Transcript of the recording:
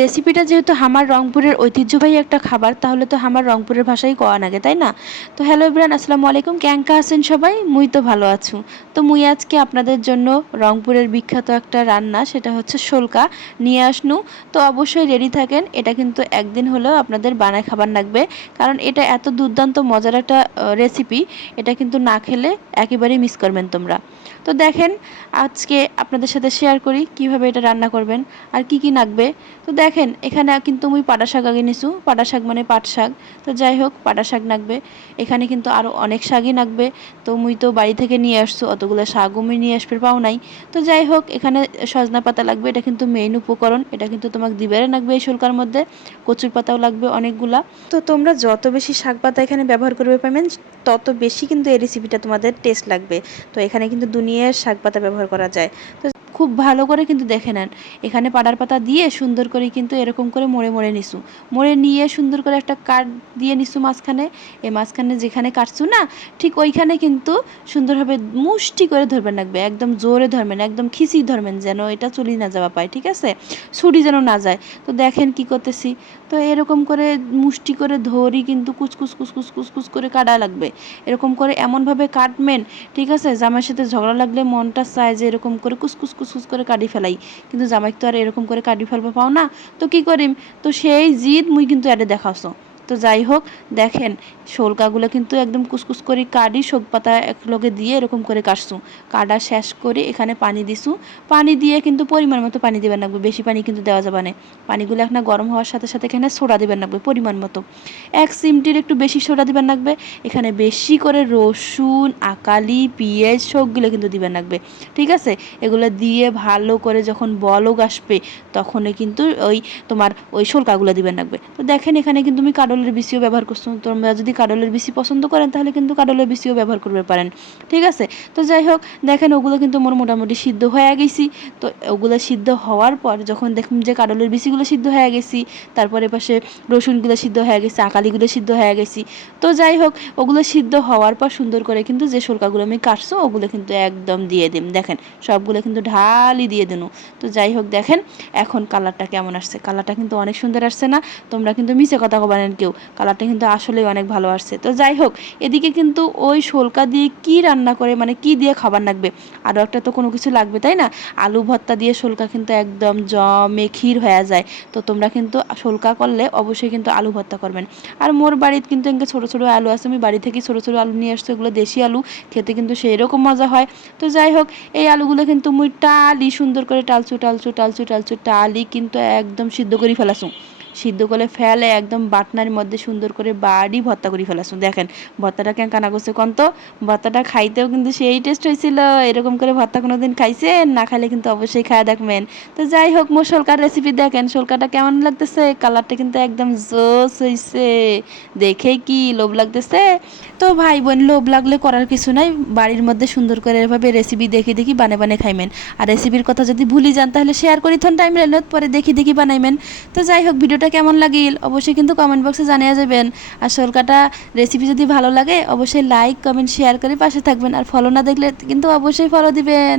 রেসিপিটা যেহেতু আমার রংপুরের ঐতিহ্যবাহী একটা খাবার, তাহলে তো আমার রংপুরের ভাষাই কওয়া লাগে, তাই না? তো হ্যালো এভরিওয়ান, আসসালামু আলাইকুম। ক্যাঙ্কা আছেন সবাই? মুই তো ভালো আছু। তো মুই আজকে আপনাদের জন্য রংপুরের বিখ্যাত একটা রান্না, সেটা হচ্ছে শোলকা নিয়ে আসনু। তো অবশ্যই রেডি থাকেন, এটা কিন্তু একদিন হলেও আপনাদের বানায় খাবার লাগবে, কারণ এটা এত দুর্দান্ত মজার একটা রেসিপি, এটা কিন্তু না খেলে একেবারেই মিস করবেন তোমরা। তো দেখেন, আজকে আপনাদের সাথে শেয়ার করি কিভাবে এটা রান্না করবেন আর কি কি লাগবে। তো দেখেন, এখানে কিন্তু মুই পাটা শাক আগে নিছু। পাটা শাক মানে পাট শাক। তো যাই হোক, পাটা শাক লাগবে। এখানে কিন্তু আরও অনেক শাকই লাগবে। তো মুই তো বাড়ি থেকে নিয়ে আসছো, অতগুলো শাকও মুই নিয়ে আসবে পাও নাই। তো যাই হোক, এখানে সজনা পাতা লাগবে, এটা কিন্তু মেইন উপকরণ, এটা কিন্তু তোমাকে দিবারে লাগবে এই শুল্কার মধ্যে। কচুর পাতাও লাগবে অনেকগুলা। তো তোমরা যত বেশি শাক পাতা এখানে ব্যবহার করবে পারবেন, তত বেশি কিন্তু এই রেসিপিটা তোমাদের টেস্ট লাগবে। তো এখানে কিন্তু দুনিয়ার শাক পাতা ব্যবহার করা যায়। তো খুব ভালো করে কিন্তু দেখে নেন, এখানে পাড়ার পাতা দিয়ে সুন্দর করে কিন্তু এরকম করে মোড়ে মোড়ে নিছু। মোড়ে নিয়ে সুন্দর করে একটা কাট দিয়ে নিছু মাঝখানে। এই মাঝখানে যেখানে কাটছু না, ঠিক ওইখানে কিন্তু সুন্দরভাবে মুষ্টি করে ধরবেন লাগবে, একদম জোরে ধরবেন, একদম খিচি ধরবেন, যেন এটা চলি না যাওয়া পায়, ঠিক আছে? ছুরি যেন না যায়। তো দেখেন কি করতেছি। তো এরকম করে মুষ্টি করে ধরি কিন্তু কুচকুচ কুচকুচ কুচকুচ করে কাটা লাগবে। এরকম করে এমনভাবে কাটবেন, ঠিক আছে? জামাইয়ের সাথে ঝগড়া লাগলে মনটা চায় যে এরকম করে কুচকুচ কুচকুচ করে কাটি ফেলাই, কিন্তু জামাই তো আর এরকম করে কাটি ফেলবা পাও না। তো কি করিম, তো সেই জিদ মুই কিন্তু এটা দেখাছো। তো যাই হোক, দেখেন শোলকাগুলো কিন্তু একদম কুচকুচ করে কাটি শোক পাতা একলগে দিয়ে এরকম করে কাটছু। কাটা শেষ করে এখানে পানি দিছু। পানি দিয়ে কিন্তু পরিমাণ মতো পানি দেবেন লাগবে, বেশি পানি কিন্তু দেওয়া যাবে না। পানিগুলো এখন গরম হওয়ার সাথে সাথে এখানে সোডা দেবেন লাগবে পরিমাণ মতো। 1 চিমটির একটু বেশি সোডা দিবেন লাগবে। এখানে বেশি করে রসুন, আকালি, পেঁয়াজ সবগুলো কিন্তু দিবেন লাগবে, ঠিক আছে? এগুলো দিয়ে ভালো করে যখন বলক আসবে, তখনই কিন্তু তোমার ওই শোলকাগুলো দিবেন লাগবে। তো দেখেন, এখানে কিন্তু আমি কাডলের বিচিও ব্যবহার করছি। তোমরা যদি কাডলের বিচি পছন্দ করেন, তাহলে কিন্তু কাডলের বিচিও ব্যবহার করতে পারেন, ঠিক আছে? তো যাই হোক, দেখেন ওগুলো কিন্তু মোর মোটামুটি সিদ্ধ হয়ে গেছি। তো ওগুলো সিদ্ধ হওয়ার পর যখন দেখুন যে কাডলের বিচিগুলো সিদ্ধ হয়ে গেছি, তারপরে পাশে রসুনগুলো সিদ্ধ হয়ে গেছে, আকালিগুলো সিদ্ধ হয়ে গেছি। তো যাই হোক, ওগুলো সিদ্ধ হওয়ার পর সুন্দর করে কিন্তু যে শোলকাগুলো আমি কাটছো, ওগুলো কিন্তু একদম দিয়ে দিম। দেখেন সবগুলো কিন্তু ঢালি দিয়ে দিন। তো যাই হোক, দেখেন এখন কালারটা কেমন আসছে। কালারটা কিন্তু অনেক সুন্দর আসছে না? তোমরা কিন্তু মিছে কথা কবানেন কেউ, কালারটা কিন্তু আসলেই অনেক ভালো আসছে। তো যাই হোক, এদিকে কিন্তু ওই শোলকা দিয়ে কি রান্না করে, মানে কি দিয়ে খাবার লাগবে, আরও একটা তো কোনো কিছু লাগবে, তাই না? আলু ভর্তা দিয়ে শোলকা কিন্তু একদম জমে ক্ষীর হয়ে যায়। তো তোমরা কিন্তু শোলকা করলে অবশ্যই কিন্তু আলু ভর্তা করবেন। আর মোর বাড়িতে কিন্তু এনকে ছোটো ছোটো আলু আছে, আমি বাড়ি থেকে ছোটো ছোটো আলু নিয়ে আসছি, এগুলো দেশি আলু, খেতে কিন্তু সেই রকম মজা হয়। তো যাই হোক, এই আলুগুলো কিন্তু মুই টালি সুন্দর করে টালছু টালছু টালছু টালছু টালি কিন্তু একদম সিদ্ধ করে ফেলাছু। সিদ্ধ করে ফেলে একদম বাটনার মধ্যে সুন্দর করে বাড়ি ভর্তা করে ফেলাছু। দেখেন ভর্তাটা কেন কানা করছে কন তো? ভর্তাটা খাইতেও কিন্তু সেই টেস্ট হয়েছিল। এরকম করে ভর্তা কোনো দিন খাইছেন? না খাইলে কিন্তু অবশ্যই খায়া দেখবেন। তো যাই হোক, মোর শোলকার রেসিপি দেখেন, শোলকাটা কেমন লাগতেছে, কালারটা কিন্তু একদম জোস হয়েছে, দেখে কি লোভ লাগতেছে। তো ভাই বোন, লোভ লাগলে করার কিছু নাই, বাড়ির মধ্যে সুন্দর করে এভাবে রেসিপি দেখি দেখি বানে বানে খাইমেন। আর রেসিপির কথা যদি ভুলি যান, তাহলে শেয়ার করি থন টাইম লাইনত, পরে দেখি দেখি বানাইমেন। তো যাই হোক, ভিডিওটা কেমন লাগিল অবশ্যই কিন্তু কমেন্ট বক্সে জানিয়ে যাবেন। আর শোলকাটা রেসিপি যদি ভালো লাগে, অবশ্যই লাইক কমেন্ট শেয়ার করে পাশে থাকবেন। আর ফলো না দেখলে কিন্তু অবশ্যই ফলো দিবেন।